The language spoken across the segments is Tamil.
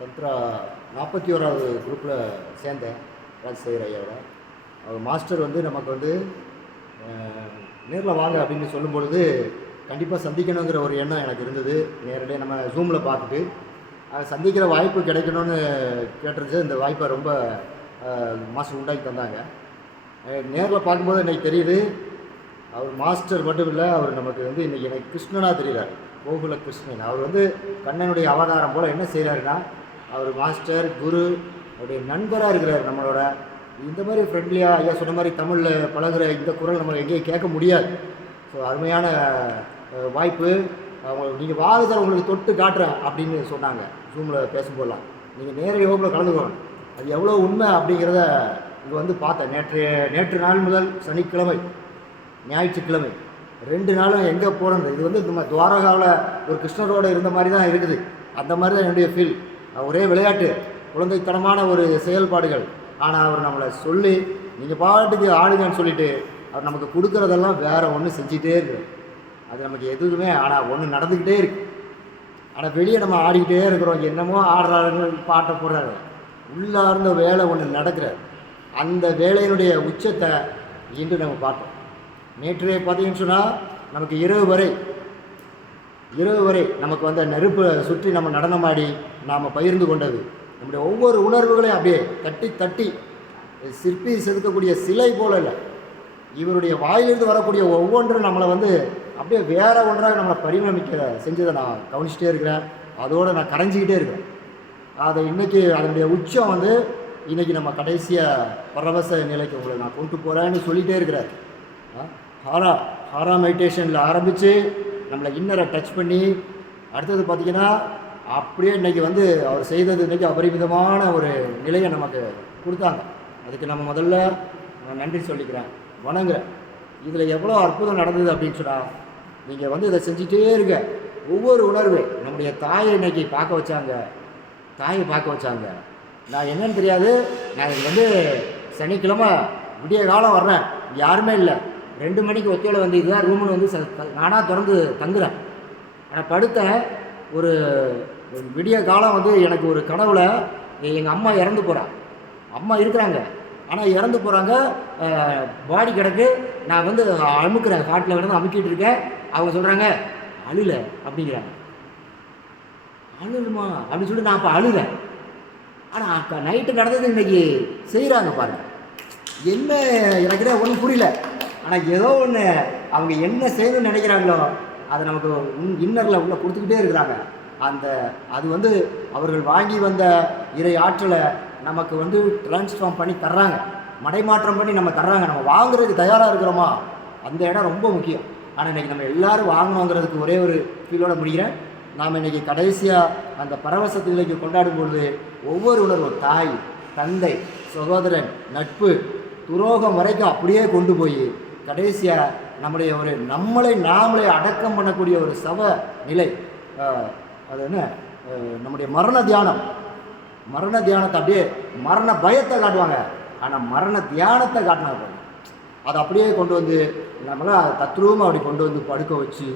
தந்த்ரா நாற்பத்தி ஓராவது குரூப்பில் சேர்ந்தேன் ராஜசேகர் ஐயாவோட. அவர் மாஸ்டர் வந்து நமக்கு வந்து நேரில் வாங்க அப்படின்னு சொல்லும் பொழுது கண்டிப்பாக சந்திக்கணுங்கிற ஒரு எண்ணம் எனக்கு இருந்தது. நேரடியாக நம்ம ஜூமில் பார்த்துட்டு சந்திக்கிற வாய்ப்பு கிடைக்கணும்னு கேட்டுருச்சு இந்த வாய்ப்பை ரொம்ப மாஸ்டர் உண்டாக்கி தந்தாங்க. நேரில் பார்க்கும்போது எனக்கு தெரியுது அவர் மாஸ்டர் மட்டும் இல்லை அவர் நமக்கு வந்து இன்றைக்கி எனக்கு கிருஷ்ணனாக தெரிகிறார் கோகுல கிருஷ்ணன். அவர் வந்து கண்ணனுடைய அவதாரம் போல் என்ன செய்கிறாருன்னா அவர் மாஸ்டர் குரு அவருடைய நண்பராக இருக்கிறார் நம்மளோட. இந்த மாதிரி ஃப்ரெண்ட்லியாக ஐயா சொன்ன மாதிரி தமிழில் பழகுற இந்த குரல் நம்ம எங்கேயும் கேட்க முடியாது. ஸோ அருமையான வாய்ப்பு. அவங்க நீங்கள் வாங்க உங்களுக்கு தொட்டு காட்டுறேன் அப்படின்னு சொன்னாங்க. ஜூமில் பேசும்போதெல்லாம். நீங்கள் நேரடி வகுப்பில் கலந்துக்கணும் அது எவ்வளோ உண்மை அப்படிங்கிறத இங்கே வந்து பார்த்தேன். நேற்று நேற்று நாள் முதல் சனிக்கிழமை ஞாயிற்றுக்கிழமை. ரெண்டு நாளும் எங்கே போகிறது இது வந்து நம்ம துவாரகாவில் ஒரு கிருஷ்ணரோட இருந்த மாதிரி தான் இருக்குது. அந்த மாதிரி தான் என்னுடைய ஃபீல் ஒரே விளையாட்டு குழந்தைத்தனமான ஒரு செயல்பாடுகள். ஆனால் அவர் நம்மளை சொல்லி நீங்கள் பாட்டுக்கு ஆடுங்கன்னு சொல்லிட்டு அவர் நமக்கு கொடுக்குறதெல்லாம் வேறு ஒன்று செஞ்சிகிட்டே இருக்கு அது நமக்கு எதுவுமே ஆனால் ஒன்று நடந்துக்கிட்டே இருக்கு. ஆனால் வெளியே நம்ம ஆடிக்கிட்டே இருக்கிறோம். என்னமோ ஆடுறாருன்னு பாட்டை போடுறாரு. உள்ளார்ந்த வேலை ஒன்று நடக்கிறார். அந்த வேலையினுடைய உச்சத்தை இன்று நம்ம பார்த்தோம். நேற்றைய பார்த்தீங்கன்னு சொன்னால் நமக்கு இரவு வரை இரவு வரை நமக்கு வந்த நெருப்பை சுற்றி நம்ம நடனமாடி நாம் பகிர்ந்து கொண்டது. நம்முடைய ஒவ்வொரு உணர்வுகளையும் அப்படியே தட்டி தட்டி சிற்பி செதுக்கக்கூடிய சிலை போல இல்லை. இவருடைய வாயிலிருந்து வரக்கூடிய ஒவ்வொன்றும் நம்மளை வந்து அப்படியே வேற ஒன்றாக நம்மளை பரிணமிக்க செஞ்சதை நான் கவனிச்சிட்டே இருக்கிறேன். அதோடு நான் கரைஞ்சிக்கிட்டே இருக்கிறேன். அதை இன்றைக்கி அதனுடைய உச்சம் வந்து இன்றைக்கி நம்ம கடைசியாக பரவச நிலைக்கு உங்களை நான் கொண்டு போகிறேன்னு சொல்லிகிட்டே இருக்கிறார். ஹாரா ஹாரா மெடிடேஷனில் ஆரம்பித்து நம்மளை இன்னரை டச் பண்ணி அடுத்தது பார்த்திங்கன்னா அப்படியே இன்னைக்கு வந்து அவர் செய்தது இன்றைக்கி அபரிமிதமான ஒரு நிலையை நமக்கு கொடுத்தாங்க. அதுக்கு நம்ம முதல்ல நான் நன்றி சொல்லிக்கிறேன். வணங்குறேன். இதில் எவ்வளோ அற்புதம் நடந்தது அப்படின்னு சொன்னால் நீங்கள் வந்து இதை செஞ்சுட்டே இருங்க. ஒவ்வொரு உணர்வு நம்முடைய தாயை இன்னைக்கு பார்க்க வச்சாங்க. தாயை பார்க்க வச்சாங்க. நான் என்னன்னு தெரியாது. நான் இது வந்து சனிக்கிழமை விடிய காலம் வர்றேன். யாருமே இல்லை. ரெண்டு மணிக்கு ஒத்தையில் வந்து இதுதான் ரூம்னு வந்து ச- நானாக திறந்து தங்குறேன். ஆனால் படுத்த ஒரு ஒரு விடிய காலம் வந்து எனக்கு ஒரு கனவுல எங்கள் அம்மா இறந்து போகிறான் அம்மா இருக்கிறாங்க. ஆனால் இறந்து போகிறாங்க பாடி கிடக்கு. நான் வந்து அமுக்கிறேன். காட்டில் கிடந்து அமுக்கிட்டு இருக்கேன். அவங்க சொல்கிறாங்க அழுல அப்படிங்கிறாங்க. அழுலுமா அப்படின்னு சொல்லிட்டு நான் அப்போ அழுகிறேன் ஆனால் நைட்டு நடந்தது இன்னைக்கு செய்கிறாங்க பாருங்க. என்ன எனக்கு தான் ஒன்றும் புரியல. ஆனால் ஏதோ ஒன்று அவங்க என்ன செய்யணும்னு நினைக்கிறாங்களோ அதை நமக்கு இன்னரில் உள்ள கொடுத்துக்கிட்டே இருக்கிறாங்க. அந்த அது வந்து அவர்கள் வாங்கி வந்த இறை ஆற்றலை நமக்கு வந்து டிரான்ஸ்ஃபார்ம் பண்ணி தர்றாங்க. மடைமாற்றம் பண்ணி நம்ம தர்றாங்க. நம்ம வாங்குறதுக்கு தயாராக இருக்கிறோமா? அந்த இடம் ரொம்ப முக்கியம். ஆனால் இன்றைக்கி நம்ம எல்லாரும் வாங்கணுங்கிறதுக்கு ஒரே ஒரு ஃபீலோட முடிகிறேன். நாம் இன்றைக்கி கடைசியாக அந்த பரவசத்தை நிலைக்கு கொண்டாடும் பொழுது ஒவ்வொரு உணர்வும் தாய் தந்தை சகோதரன் நட்பு துரோகம் வரைக்கும் அப்படியே கொண்டு போய் கடைசியாக நம்முடைய ஒரு நம்மளை நாமளே அடக்கம் பண்ணக்கூடிய ஒரு சவ நிலை. அது என்ன? நம்முடைய மரண தியானம். மரண தியானத்தை அப்படியே மரண பயத்தை காட்டுவாங்க. ஆனால் மரண தியானத்தை காட்டினாங்க அதை அப்படியே கொண்டு வந்து நம்மளை தத்ரூபமாக அப்படி கொண்டு வந்து படுக்க வச்சு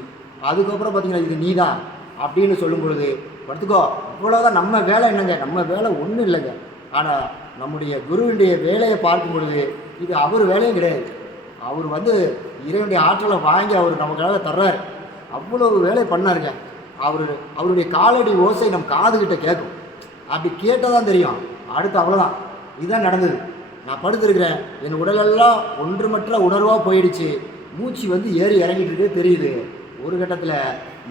அதுக்கப்புறம் பார்த்தீங்கன்னா இது நீ தான் அப்படின்னு சொல்லும் பொழுது படுத்துக்கோ. இவ்வளோதான் நம்ம வேலை என்னங்க? நம்ம வேலை ஒன்றும் இல்லைங்க. ஆனால் நம்முடைய குருவினுடைய வேலையை பார்க்கும் பொழுது இது அவர் வேலையும் கிடையாது. அவர் வந்து இறைவனுடைய ஆற்றலை வாங்கி அவர் நமக்காக தர்றாரு. அவ்வளவு வேலை பண்ணாருங்க. அவர் அவருடைய காலடி ஓசை நம் காதுகிட்ட கேட்கும். அப்படி கேட்டால் தான் தெரியும். அடுத்து அவ்வளோதான் இதுதான் நடந்தது. நான் படுத்திருக்கிறேன். என் உடலெல்லாம் ஒன்றுமற்ற உணர்வாக போயிடுச்சு. மூச்சு வந்து ஏறி இறங்கிட்டு இருக்கே தெரியுது. ஒரு கட்டத்தில்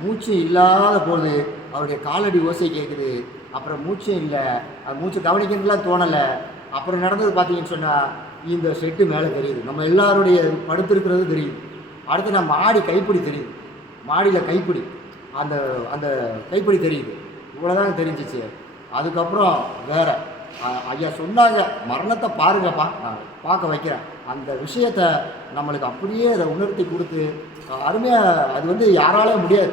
மூச்சு இல்லாத போது அவருடைய காலடி ஓசை கேட்குது அப்புறம் மூச்சும் இல்லை. அது மூச்சு கவனிக்கிறதுலாம் தோணலை. அப்புறம் நடந்தது பார்த்தீங்கன்னு சொன்னால் இந்த செட்டு மேலே தெரியுது. நம்ம எல்லாருடைய படுத்திருக்கிறது தெரியுது அடுத்து நான் மாடி கைப்பிடி தெரியுது. மாடியில் கைப்பிடி. அந்த அந்த கைப்பிடி தெரியுது. இவ்வளோதான் தெரிஞ்சிச்சு. அதுக்கப்புறம் வேற. ஐயா சொன்னாங்க மரணத்தை பாருங்கப்பா. நான் பார்க்க வைக்கிறேன். அந்த விஷயத்தை நம்மளுக்கு அப்படியே அதை உணர்த்தி கொடுத்து அருமையாக அது வந்து யாராலே முடியாது.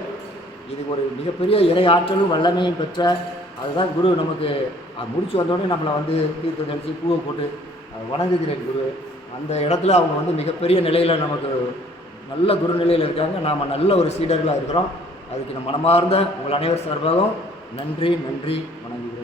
இது ஒரு மிகப்பெரிய இறை ஆற்றலும் வல்லமையும் பெற்ற அதுதான் குரு நமக்கு அது முடிச்சு வந்தோடனே நம்மளை வந்து தீர்த்து தெளித்து பூவை போட்டு வணங்குகிறேன் குரு அந்த இடத்துல அவங்க வந்து மிகப்பெரிய நிலையில் நமக்கு நல்ல குரு நிலையில் இருக்காங்க. நாம் நல்ல ஒரு சீடர்களாக இருக்கிறோம். அதுக்கு நம்ம மனமார்ந்த உங்கள் அனைவர் சார்பாகவும் நன்றி நன்றி வணங்குகிறேன்.